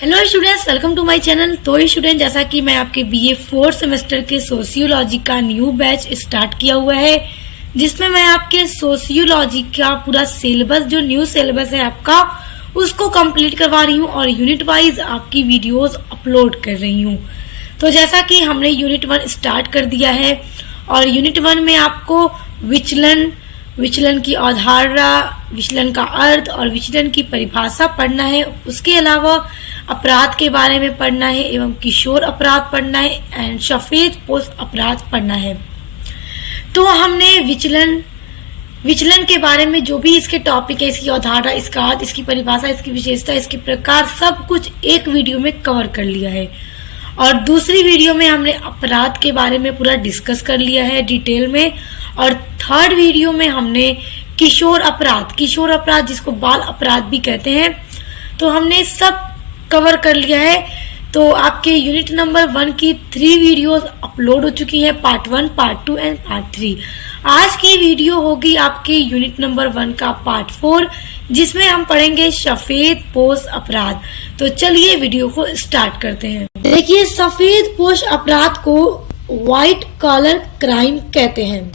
Hello students, welcome to my channel. तो student, जैसा कि मैं आपके बीए 4th सेमेस्टर के सोशियोलॉजी का न्यू बैच स्टार्ट किया हुआ है, जिसमें मैं आपके सोशियोलॉजी का पूरा सिलेबस, जो न्यू सिलेबस है आपका, उसको कंप्लीट करवा रही हूँ और यूनिट वाइज आपकी वीडियोस अपलोड कर रही हूँ। तो जैसा कि हमने यूनिट 1 स्टार्ट कर दिया है और यूनिट 1 में आपको विचलन की अवधारणा, विचलन का अर्थ और विचलन की परिभाषा पढ़ना है। उसके अलावा अपराध के बारे में पढ़ना है एवं किशोर अपराध पढ़ना है एंड सफेद पोस्ट अपराध पढ़ना है। तो हमने विचलन के बारे में जो भी इसके टॉपिक है, इसकी अवधारणा, इसका अर्थ, इसकी परिभाषा, इसकी विशेषता, इसके प्रकार, सब कुछ एक वीडियो में कवर कर लिया है। और दूसरी वीडियो में हमने अपराध के बारे में पूरा डिस्कस कर लिया है डिटेल में। और थर्ड वीडियो में हमने किशोर अपराध जिसको बाल अपराध भी कहते हैं, तो हमने सब कवर कर लिया है। तो आपके यूनिट नंबर 1 की 3 वीडियोस अपलोड हो चुकी हैं, पार्ट 1, पार्ट 2 एंड पार्ट 3। आज की वीडियो होगी आपके यूनिट नंबर 1 का पार्ट 4, जिसमें हम पढ़ेंगे सफेद पोश अपराध। तो चलिए वीडियो को स्टार्ट करते हैं। देखिए, सफेद पोश अपराध को व्हाइट कॉलर क्राइम कहते हैं।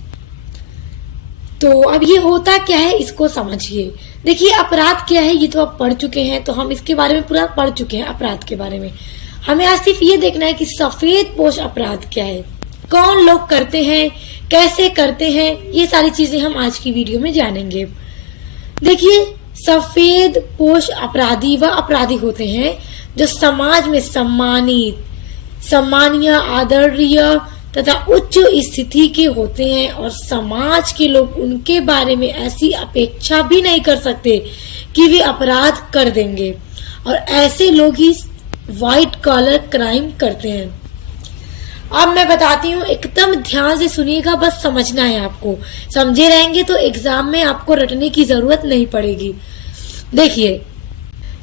तो अब ये होता क्या है, इसको समझिए। देखिए, अपराध क्या है ये तो आप पढ़ चुके हैं, तो हम इसके बारे में पूरा पढ़ चुके हैं अपराध के बारे में। हमें आज सिर्फ ये देखना है कि सफेद पोश अपराध क्या है, कौन लोग करते हैं, कैसे करते हैं, ये सारी चीजें हम आज की वीडियो में जानेंगे। देखिए, सफेद पोश अपराधी वह अपराधी होते हैं जो समाज में सम्मानीय, आदरणीय तथा उच्च स्थिति के होते हैं और समाज के लोग उनके बारे में ऐसी अपेक्षा भी नहीं कर सकते कि वे अपराध कर देंगे, और ऐसे लोग ही व्हाइट कॉलर क्राइम करते हैं। अब मैं बताती हूँ, एकदम ध्यान से सुनिएगा, बस समझना है आपको। समझे रहेंगे तो एग्जाम में आपको रटने की जरूरत नहीं पड़ेगी। देखिए,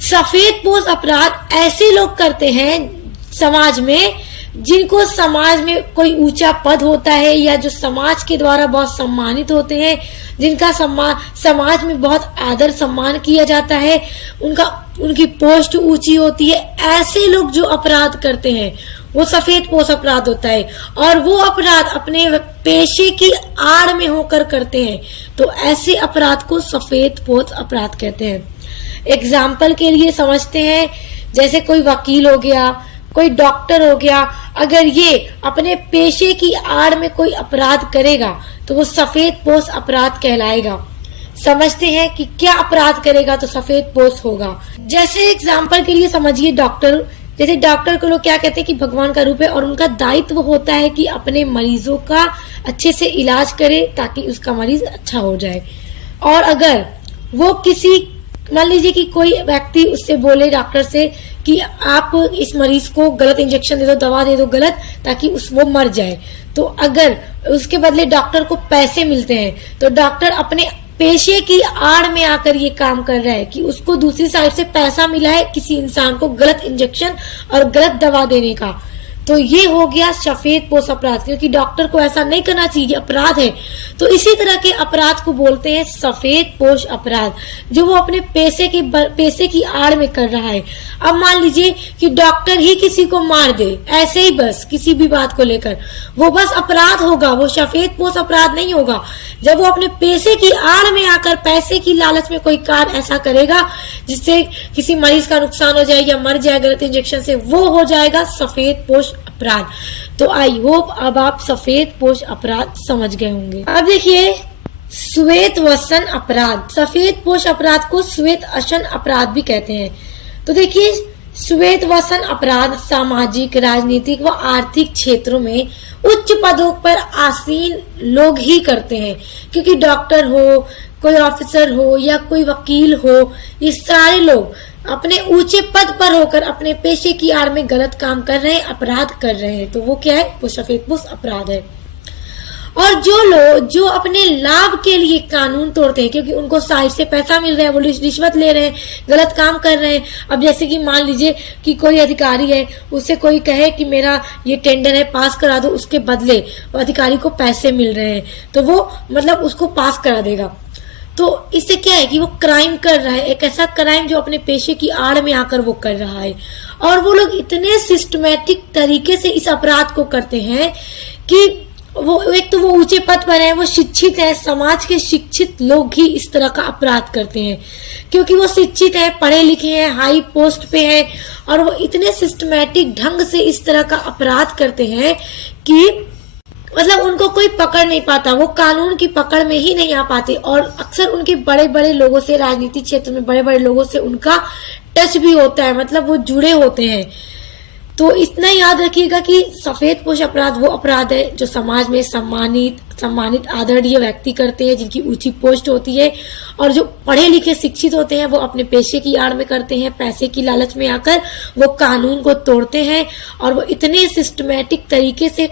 सफेद पोश अपराध ऐसे लोग करते हैं समाज में जिनको समाज में कोई ऊंचा पद होता है या जो समाज के द्वारा बहुत सम्मानित होते हैं, जिनका समाज में बहुत आदर सम्मान किया जाता है, उनकी पोस्ट ऊंची होती है। ऐसे लोग जो अपराध करते हैं वो सफेद पोश अपराध होता है, और वो अपराध अपने पेशे की आड़ में होकर करते हैं, तो ऐसे अपराध को सफेद पोश अपराध कहते हैं। एग्जाम्पल के लिए समझते हैं, जैसे कोई वकील हो गया, कोई डॉक्टर हो गया, अगर ये अपने पेशे की आड़ में कोई अपराध करेगा तो वो सफेद पोश अपराध कहलाएगा। समझते हैं कि क्या अपराध करेगा तो सफेद पोश होगा। जैसे एग्जाम्पल के लिए समझिए, डॉक्टर को लोग क्या कहते हैं कि भगवान का रूप है, और उनका दायित्व होता है कि अपने मरीजों का अच्छे से इलाज करे ताकि उसका मरीज अच्छा हो जाए। और अगर वो मान लीजिए कि कोई व्यक्ति उससे बोले, डॉक्टर से, कि आप इस मरीज को गलत इंजेक्शन दे दो, दवा दे दो गलत, ताकि वो मर जाए, तो अगर उसके बदले डॉक्टर को पैसे मिलते हैं, तो डॉक्टर अपने पेशे की आड़ में आकर ये काम कर रहा है कि उसको दूसरी साइड से पैसा मिला है किसी इंसान को गलत इंजेक्शन और गलत दवा देने का, तो ये हो गया सफेद पोश अपराध, क्योंकि डॉक्टर को ऐसा नहीं करना चाहिए, अपराध है। तो इसी तरह के अपराध को बोलते हैं सफेद पोश अपराध, जो वो अपने पैसे की आड़ में कर रहा है। अब मान लीजिए कि डॉक्टर ही किसी को मार दे, ऐसे ही बस किसी भी बात को लेकर, वो बस अपराध होगा, वो सफेद पोश अपराध नहीं होगा। जब वो अपने पैसे की आड़ में आकर पैसे की लालच में कोई कार्य ऐसा करेगा जिससे किसी मरीज का नुकसान हो जाए या मर जाए गलत इंजेक्शन से, वो हो जाएगा सफेद पोश अपराध। तो आई होप अब आप सफेद पोश अपराध समझ गए होंगे। अब देखिए, श्वेत वसन अपराध। सफेद पोश अपराध को श्वेत वसन अपराध भी कहते हैं। तो देखिए, श्वेत वसन अपराध सामाजिक, राजनीतिक व आर्थिक क्षेत्रों में उच्च पदों पर आसीन लोग ही करते हैं, क्योंकि डॉक्टर हो, कोई ऑफिसर हो या कोई वकील हो, ये सारे लोग अपने ऊंचे पद पर होकर अपने पेशे की आड़ में गलत काम कर रहे हैं, अपराध कर रहे हैं, तो वो क्या है, वो सफेद पोश अपराध है। और जो लोग जो अपने लाभ के लिए कानून तोड़ते हैं, क्योंकि उनको साइड से पैसा मिल रहा है, वो रिश्वत ले रहे हैं, गलत काम कर रहे हैं। अब जैसे कि मान लीजिए कि कोई अधिकारी है, उससे कोई कहे कि मेरा ये टेंडर है, पास करा दो, उसके बदले वो अधिकारी को पैसे मिल रहे हैं, तो वो मतलब उसको पास करा देगा। तो इससे क्या है कि वो क्राइम कर रहा है, एक ऐसा क्राइम जो अपने पेशे की आड़ में आकर वो कर रहा है। और वो लोग इतने सिस्टमैटिक तरीके से इस अपराध को करते हैं कि वो एक तो वो ऊंचे पद पर है, वो शिक्षित है, समाज के शिक्षित लोग ही इस तरह का अपराध करते हैं, क्योंकि वो शिक्षित है, पढ़े लिखे हैं, हाई पोस्ट पे है, और वो इतने सिस्टमैटिक ढंग से इस तरह का अपराध करते हैं कि मतलब उनको कोई पकड़ नहीं पाता, वो कानून की पकड़ में ही नहीं आ पाते। और अक्सर उनके बड़े बड़े लोगों से, राजनीतिक क्षेत्र में बड़े बड़े लोगों से उनका टच भी होता है, मतलब वो जुड़े होते हैं। तो इतना याद रखिएगा कि सफेदपोश अपराध वो अपराध है जो समाज में सम्मानित आदरणीय व्यक्ति करते हैं, जिनकी ऊंची पोस्ट होती है, और जो पढ़े लिखे शिक्षित होते हैं वो अपने पेशे की आड़ में करते हैं, पैसे की लालच में आकर वो कानून को तोड़ते हैं, और वो इतने सिस्टमैटिक तरीके से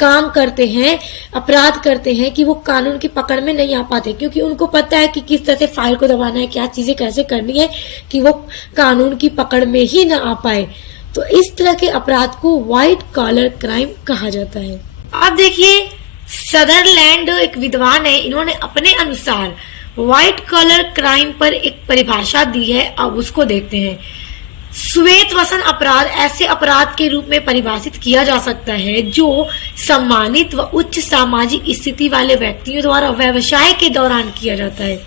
काम करते हैं, अपराध करते हैं कि वो कानून की पकड़ में नहीं आ पाते, क्योंकि उनको पता है कि किस तरह से फाइल को दबाना है, क्या चीजें कैसे करनी है कि वो कानून की पकड़ में ही ना आ पाए। तो इस तरह के अपराध को व्हाइट कॉलर क्राइम कहा जाता है। अब देखिए, सदरलैंड एक विद्वान है, इन्होंने अपने अनुसार व्हाइट कॉलर क्राइम पर एक परिभाषा दी है। अब उसको देखते हैं। श्वेत वसन अपराध ऐसे अपराध के रूप में परिभाषित किया जा सकता है जो सम्मानित व उच्च सामाजिक स्थिति वाले व्यक्तियों द्वारा व्यवसाय के दौरान किया जाता है।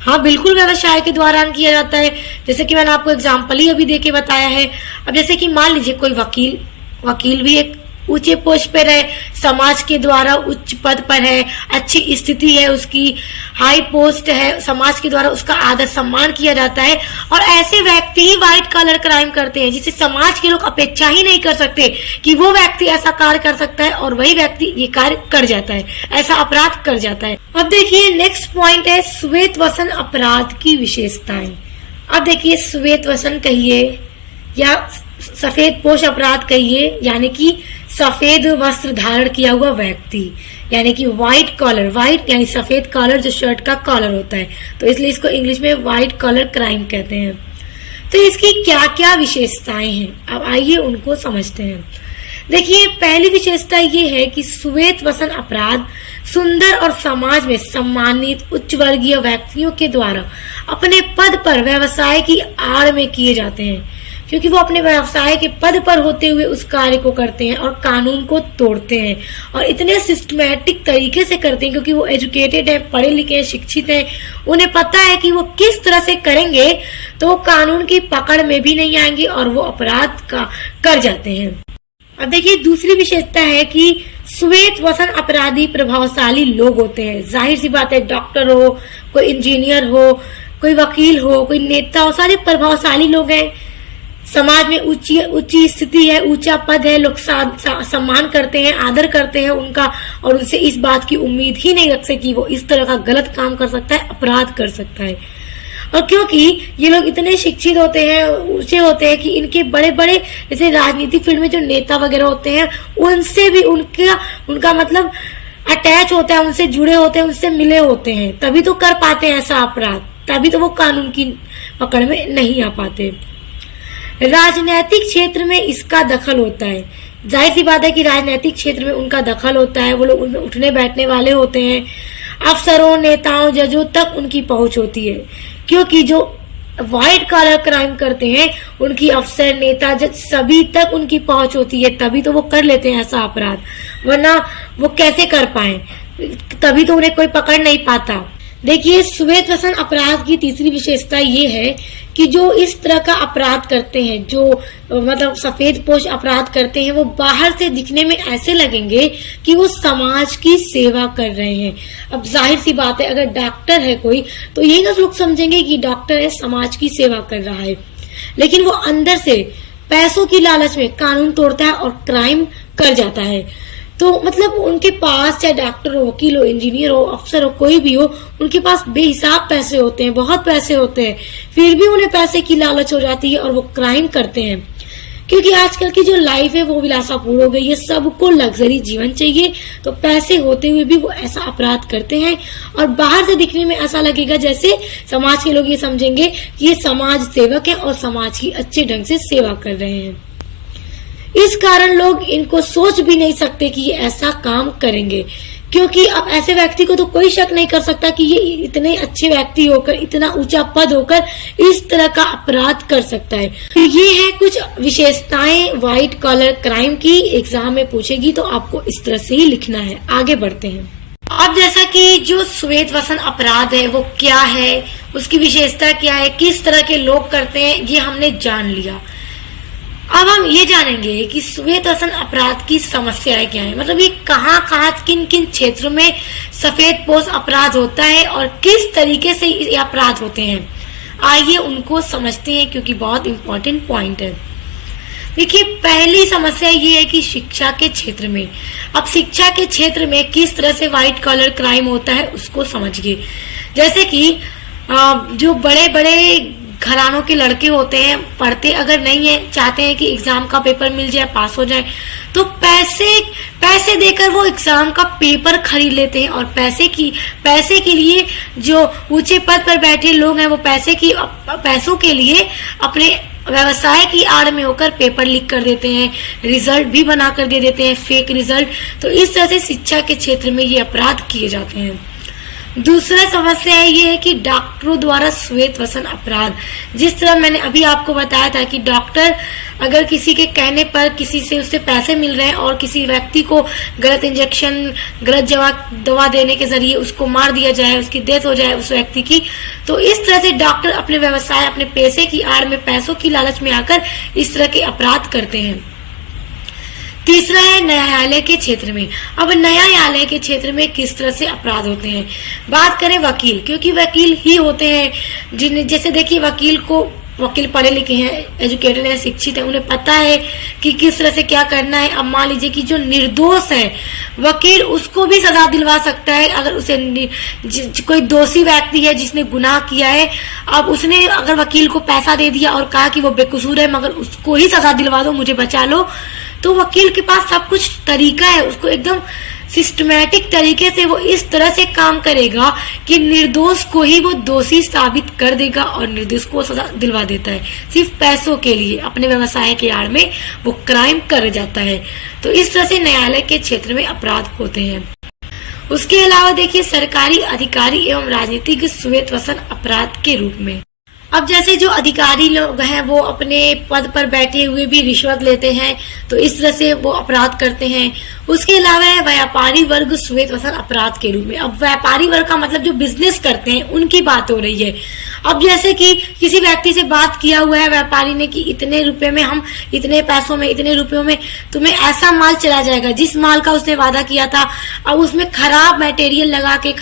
हाँ, बिल्कुल व्यवसाय के दौरान किया जाता है। जैसे कि मैंने आपको एग्जाम्पल ही अभी देके बताया है। अब जैसे कि मान लीजिए कोई वकील भी एक ऊंचे पोस्ट पर है, समाज के द्वारा उच्च पद पर है, अच्छी स्थिति है उसकी, हाई पोस्ट है, समाज के द्वारा उसका आदर सम्मान किया जाता है, और ऐसे व्यक्ति ही व्हाइट कॉलर क्राइम करते हैं, जिसे समाज के लोग अपेक्षा ही नहीं कर सकते कि वो व्यक्ति ऐसा कार्य कर सकता है, और वही व्यक्ति ये कार्य कर जाता है, ऐसा अपराध कर जाता है। अब देखिए, नेक्स्ट पॉइंट है श्वेत वसन अपराध की विशेषताएं। अब देखिए, श्वेत वसन कहिए या सफेद पोश अपराध कहिए, यानी कि सफेद वस्त्र धारण किया हुआ व्यक्ति, यानी कि व्हाइट कॉलर, व्हाइट यानी सफेद कॉलर जो शर्ट का कॉलर होता है, तो इसलिए इसको इंग्लिश में व्हाइट कॉलर क्राइम कहते हैं। तो इसकी क्या क्या विशेषताएं हैं, अब आइए उनको समझते हैं। देखिए, पहली विशेषता ये है कि श्वेत वसन अपराध सुंदर और समाज में सम्मानित उच्च वर्गीय व्यक्तियों के द्वारा अपने पद पर व्यवसाय की आड़ में किए जाते हैं, क्योंकि वो अपने व्यवसाय के पद पर होते हुए उस कार्य को करते हैं और कानून को तोड़ते हैं, और इतने सिस्टमैटिक तरीके से करते हैं क्योंकि वो एजुकेटेड है, पढ़े लिखे हैं, शिक्षित हैं, उन्हें पता है कि वो किस तरह से करेंगे तो वो कानून की पकड़ में भी नहीं आएंगे और वो अपराध का कर जाते हैं। अब देखिए, दूसरी विशेषता है कि श्वेत वसन अपराधी प्रभावशाली लोग होते हैं। जाहिर सी बात है, डॉक्टर हो, कोई इंजीनियर हो, कोई वकील हो, कोई नेता हो, सारे प्रभावशाली लोग हैं। समाज में ऊंची स्थिति है, ऊंचा पद है, लोग सम्मान करते हैं, आदर करते हैं उनका, और उनसे इस बात की उम्मीद ही नहीं रखते कि वो इस तरह का गलत काम कर सकता है, अपराध कर सकता है। और क्योंकि ये लोग इतने शिक्षित होते हैं, ऊंचे होते हैं कि इनके बड़े बड़े जैसे राजनीति फील्ड में जो नेता वगैरह होते हैं, उनसे भी उनका मतलब अटैच होता है, उनसे जुड़े होते हैं, उनसे मिले होते हैं, तभी तो कर पाते हैं ऐसा अपराध, तभी तो वो कानून की पकड़ में नहीं आ पाते। राजनीतिक क्षेत्र में इसका दखल होता है। जाहिर सी बात है कि राजनीतिक क्षेत्र में उनका दखल होता है, वो लोग उनमें उठने बैठने वाले होते हैं, अफसरों, नेताओं, जजों तक उनकी पहुंच होती है, क्योंकि जो व्हाइट कॉलर क्राइम करते हैं उनकी अफसर, नेता, जज सभी तक उनकी पहुंच होती है, तभी तो वो कर लेते हैं ऐसा अपराध, वरना वो कैसे कर पाए, तभी तो उन्हें कोई पकड़ नहीं पाता। देखिए, श्वेत वसन अपराध की तीसरी विशेषता ये है कि जो इस तरह का अपराध करते हैं, जो मतलब सफेद पोश अपराध करते हैं, वो बाहर से दिखने में ऐसे लगेंगे कि वो समाज की सेवा कर रहे हैं। अब जाहिर सी बात है, अगर डॉक्टर है कोई तो यही ना लोग समझेंगे कि डॉक्टर है, समाज की सेवा कर रहा है, लेकिन वो अंदर से पैसों की लालच में कानून तोड़ता है और क्राइम कर जाता है। तो मतलब उनके पास चाहे डॉक्टर हो, वकील हो, इंजीनियर हो, अफसर हो, कोई भी हो, उनके पास बेहिसाब पैसे होते हैं, बहुत पैसे होते हैं, फिर भी उन्हें पैसे की लालच हो जाती है और वो क्राइम करते हैं। क्योंकि आजकल की जो लाइफ है वो विलासापूर्ण हो गई है, सबको लग्जरी जीवन चाहिए, तो पैसे होते हुए भी वो ऐसा अपराध करते हैं, और बाहर से दिखने में ऐसा लगेगा जैसे समाज के लोग ये समझेंगे कि ये समाज सेवक है और समाज की अच्छे ढंग से सेवा कर रहे हैं। इस कारण लोग इनको सोच भी नहीं सकते कि ये ऐसा काम करेंगे, क्योंकि अब ऐसे व्यक्ति को तो कोई शक नहीं कर सकता कि ये इतने अच्छे व्यक्ति होकर, इतना ऊंचा पद होकर इस तरह का अपराध कर सकता है। तो ये है कुछ विशेषताएं व्हाइट कॉलर क्राइम की। एग्जाम में पूछेगी तो आपको इस तरह से ही लिखना है। आगे बढ़ते हैं। अब जैसा कि जो श्वेत वसन अपराध है वो क्या है, उसकी विशेषता क्या है, किस तरह के लोग करते हैं, ये हमने जान लिया। अब हम ये जानेंगे कि श्वेत वसन अपराध की समस्याएं क्या है, मतलब ये कहाँ कहाँ किन किन क्षेत्रों में सफेद पोश अपराध होता है और किस तरीके से ये अपराध होते हैं। आइए उनको समझते हैं, क्योंकि बहुत इंपॉर्टेंट पॉइंट है। देखिए, पहली समस्या ये है कि शिक्षा के क्षेत्र में। अब शिक्षा के क्षेत्र में किस तरह से व्हाइट कॉलर क्राइम होता है उसको समझिए। जैसे कि जो बड़े बड़े घरानों के लड़के होते हैं, पढ़ते अगर नहीं है, चाहते हैं कि एग्जाम का पेपर मिल जाए, पास हो जाए, तो पैसे देकर वो एग्जाम का पेपर खरीद लेते हैं। और पैसे के लिए जो ऊंचे पद पर बैठे लोग हैं वो पैसों के लिए अपने व्यवसाय की आड़ में होकर पेपर लीक कर देते हैं, रिजल्ट भी बना कर दे देते हैं, फेक रिजल्ट। तो इस तरह से शिक्षा के क्षेत्र में ये अपराध किए जाते हैं। दूसरा समस्या है ये है कि डॉक्टरों द्वारा श्वेत वसन अपराध। जिस तरह मैंने अभी आपको बताया था कि डॉक्टर अगर किसी के कहने पर किसी से उससे पैसे मिल रहे हैं और किसी व्यक्ति को गलत इंजेक्शन, गलत दवा देने के जरिए उसको मार दिया जाए, उसकी डेथ हो जाए उस व्यक्ति की, तो इस तरह से डॉक्टर अपने व्यवसाय, अपने पैसे की आड़ में, पैसों की लालच में आकर इस तरह के अपराध करते हैं। तीसरा है न्यायालय के क्षेत्र में। अब न्यायालय के क्षेत्र में किस तरह से अपराध होते हैं। बात करें वकील, क्योंकि वकील ही होते हैं जिन्हें, जैसे देखिए वकील पढ़े लिखे हैं, एजुकेटेड है, शिक्षित है, उन्हें पता है कि किस तरह से क्या करना है। अब मान लीजिए कि जो निर्दोष है, वकील उसको भी सजा दिलवा सकता है। अगर उसे कोई दोषी व्यक्ति है जिसने गुनाह किया है, अब उसने अगर वकील को पैसा दे दिया और कहा कि वो बेकसूर है मगर उसको ही सजा दिलवा दो, मुझे बचा लो, तो वकील के पास सब कुछ तरीका है, उसको एकदम सिस्टमैटिक तरीके से वो इस तरह से काम करेगा कि निर्दोष को ही वो दोषी साबित कर देगा और निर्दोष को सजा दिलवा देता है। सिर्फ पैसों के लिए, अपने व्यवसाय के आड़ में वो क्राइम कर जाता है। तो इस तरह से न्यायालय के क्षेत्र में अपराध होते हैं। उसके अलावा देखिए, सरकारी अधिकारी एवं राजनीतिक श्वेत वसन अपराध के रूप में। अब जैसे जो अधिकारी लोग हैं वो अपने पद पर बैठे हुए भी रिश्वत लेते हैं, तो इस तरह से वो अपराध करते हैं। उसके अलावा है व्यापारी वर्ग श्वेत वसन अपराध के रूप में। अब व्यापारी वर्ग का मतलब जो बिजनेस करते हैं उनकी बात हो रही है। अब जैसे कि किसी व्यक्ति से बात किया हुआ है व्यापारी ने कि इतने रुपए में, हम इतने पैसों में, इतने रुपयों में तुम्हें ऐसा माल चला जाएगा, जिस माल का उसने वादा किया था। अब उसमें खराब मटेरियल लगा के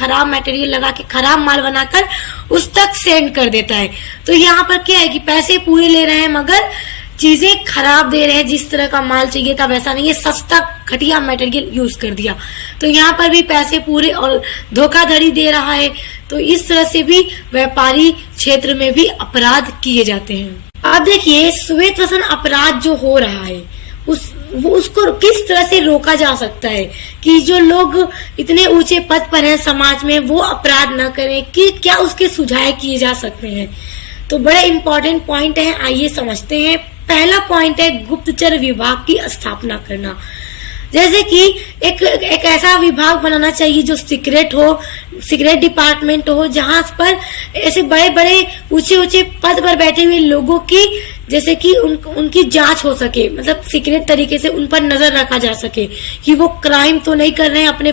खराब माल बनाकर उस तक सेंड कर देता है। तो यहाँ पर क्या है कि पैसे पूरे ले रहे हैं मगर चीजें खराब दे रहे हैं। जिस तरह का माल चाहिए था वैसा नहीं है, सस्ता घटिया मटेरियल यूज कर दिया। तो यहाँ पर भी पैसे पूरे और धोखाधड़ी दे रहा है। तो इस तरह से भी व्यापारी क्षेत्र में भी अपराध किए जाते हैं। अब देखिए, श्वेत वसन अपराध जो हो रहा है उसको किस तरह से रोका जा सकता है कि जो लोग इतने ऊंचे पद पर हैं समाज में वो अपराध न करें, कि क्या उसके सुझाव किए जा सकते हैं। तो बड़े इंपॉर्टेंट पॉइंट है, आइए समझते हैं। पहला पॉइंट है गुप्तचर विभाग की स्थापना करना। जैसे कि एक ऐसा विभाग बनाना चाहिए जो सीक्रेट हो, सीक्रेट डिपार्टमेंट हो, जहां पर ऐसे बड़े बड़े ऊंचे पद पर बैठे हुए लोगों की जैसे कि उनकी जांच हो सके, मतलब सीक्रेट तरीके से उन पर नजर रखा जा सके कि वो क्राइम तो नहीं कर रहे हैं अपने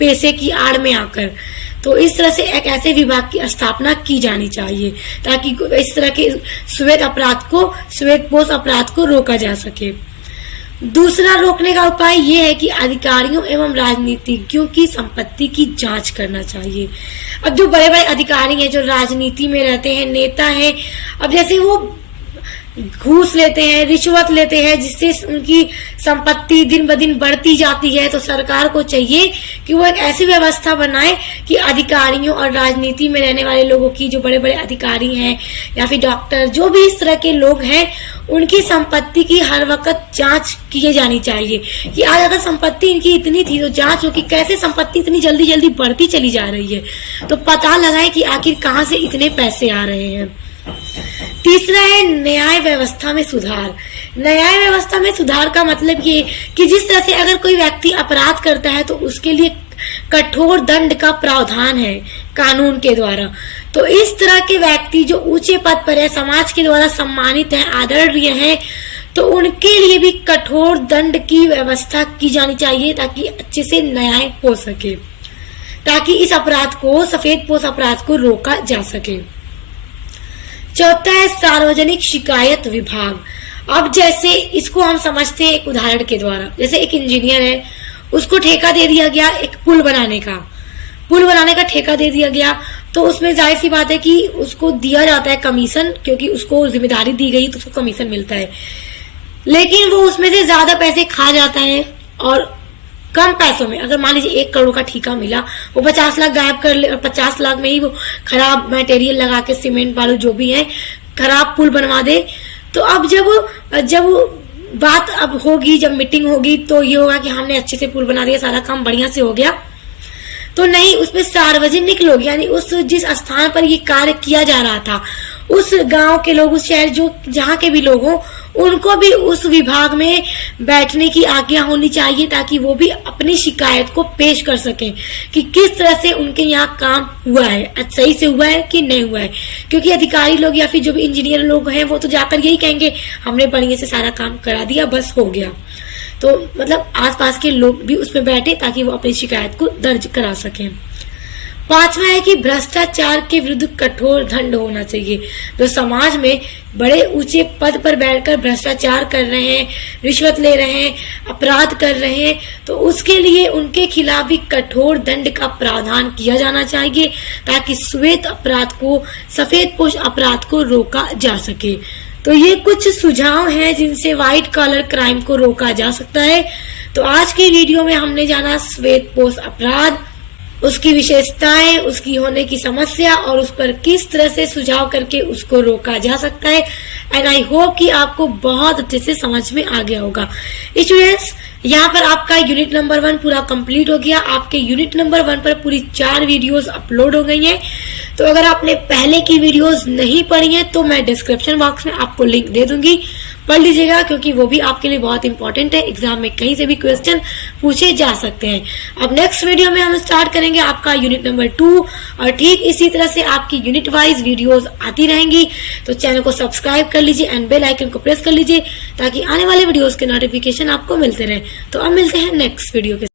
पैसे की आड़ में आकर। तो इस तरह से एक ऐसे विभाग की स्थापना की जानी चाहिए ताकि इस तरह के श्वेतपोश अपराध को रोका जा सके। दूसरा रोकने का उपाय ये है कि अधिकारियों एवं राजनीतिज्ञों की संपत्ति की जांच करना चाहिए। अब जो बड़े बड़े अधिकारी हैं, जो राजनीति में रहते हैं, नेता हैं, अब जैसे वो घूस लेते हैं, रिश्वत लेते हैं, जिससे उनकी संपत्ति दिन ब दिन बढ़ती जाती है, तो सरकार को चाहिए कि वो एक ऐसी व्यवस्था बनाए कि अधिकारियों और राजनीति में रहने वाले लोगों की, जो बड़े बड़े अधिकारी हैं या फिर डॉक्टर, जो भी इस तरह के लोग हैं, उनकी संपत्ति की हर वक्त जांच की जानी चाहिए कि आज अगर संपत्ति इनकी इतनी थी तो जांच हो कि कैसे संपत्ति इतनी जल्दी जल्दी बढ़ती चली जा रही है, तो पता लगाए कि आखिर कहाँ से इतने पैसे आ रहे हैं। तीसरा है न्याय व्यवस्था में सुधार। न्याय व्यवस्था में सुधार का मतलब ये कि जिस तरह से अगर कोई व्यक्ति अपराध करता है तो उसके लिए कठोर दंड का प्रावधान है कानून के द्वारा। तो इस तरह के व्यक्ति जो ऊंचे पद पर है, समाज के द्वारा सम्मानित है, आदरणीय है, तो उनके लिए भी कठोर दंड की व्यवस्था की जानी चाहिए ताकि अच्छे से न्याय हो सके, ताकि इस अपराध को, सफेदपोश अपराध को रोका जा सके। चौथा है सार्वजनिक शिकायत विभाग। अब जैसे इसको हम समझते हैं एक उदाहरण के द्वारा, जैसे एक इंजीनियर है, उसको ठेका दे दिया गया एक पुल बनाने का ठेका दे दिया गया, तो उसमें जाहिर सी बात है कि उसको दिया जाता है कमीशन, क्योंकि उसको जिम्मेदारी दी गई तो उसको कमीशन मिलता है। लेकिन वो उसमें से ज्यादा पैसे खा जाता है और कम पैसों में, अगर मान लीजिए 1 करोड़ का ठेका मिला, वो 50 लाख गायब कर ले और 50 लाख में ही वो खराब मटेरियल लगा के, सीमेंट बालू जो भी है, खराब पुल बनवा दे। तो अब जब बात अब होगी, जब मीटिंग होगी, तो ये होगा कि हमने अच्छे से पुल बना दिया, सारा काम बढ़िया से हो गया। तो नहीं, उसमें सार्वजनिक लोग, यानी उस जिस स्थान पर ये कार्य किया जा रहा था, उस गांव के लोग, उस शहर जो जहाँ के भी लोग हों, उनको भी उस विभाग में बैठने की आज्ञा होनी चाहिए, ताकि वो भी अपनी शिकायत को पेश कर सकें कि किस तरह से उनके यहाँ काम हुआ है, सही से हुआ है कि नहीं हुआ है। क्योंकि अधिकारी लोग या फिर जो भी इंजीनियर लोग हैं, वो तो जाकर यही कहेंगे हमने बढ़िया से सारा काम करा दिया, बस हो गया। तो मतलब आसपास के लोग भी उसमें बैठे ताकि वो अपनी शिकायत को दर्ज करा सकें। 5वां है कि भ्रष्टाचार के विरुद्ध कठोर दंड होना चाहिए। जो समाज में बड़े ऊंचे पद पर बैठकर भ्रष्टाचार कर रहे हैं, रिश्वत ले रहे हैं, अपराध कर रहे हैं, तो उसके लिए उनके खिलाफ भी कठोर दंड का प्रावधान किया जाना चाहिए, ताकि श्वेत अपराध को, सफेदपोश अपराध को रोका जा सके। तो ये कुछ सुझाव हैं जिनसे व्हाइट कॉलर क्राइम को रोका जा सकता है। तो आज की वीडियो में हमने जाना श्वेतपोश अपराध, उसकी विशेषताएं, उसकी होने की समस्या और उस पर किस तरह से सुझाव करके उसको रोका जा सकता है। एंड आई होप कि आपको बहुत अच्छे से समझ में आ गया होगा। स्टूडेंट्स, यहाँ पर आपका यूनिट नंबर 1 पूरा कंप्लीट हो गया। आपके यूनिट नंबर 1 पर पूरी 4 वीडियोस अपलोड हो गई हैं। तो अगर आपने पहले की वीडियोस नहीं पढ़ी हैं तो मैं डिस्क्रिप्शन बॉक्स में आपको लिंक दे दूंगी, पढ़ लीजिएगा, क्योंकि वो भी आपके लिए बहुत इंपॉर्टेंट है। एग्जाम में कहीं से भी क्वेश्चन पूछे जा सकते हैं। अब नेक्स्ट वीडियो में हम स्टार्ट करेंगे आपका यूनिट नंबर 2 और ठीक इसी तरह से आपकी यूनिट वाइज वीडियोस आती रहेंगी। तो चैनल को सब्सक्राइब कर लीजिए एंड बेल आइकन को प्रेस कर लीजिए, ताकि आने वाले वीडियोस के नोटिफिकेशन आपको मिलते रहे। तो अब मिलते हैं नेक्स्ट वीडियो के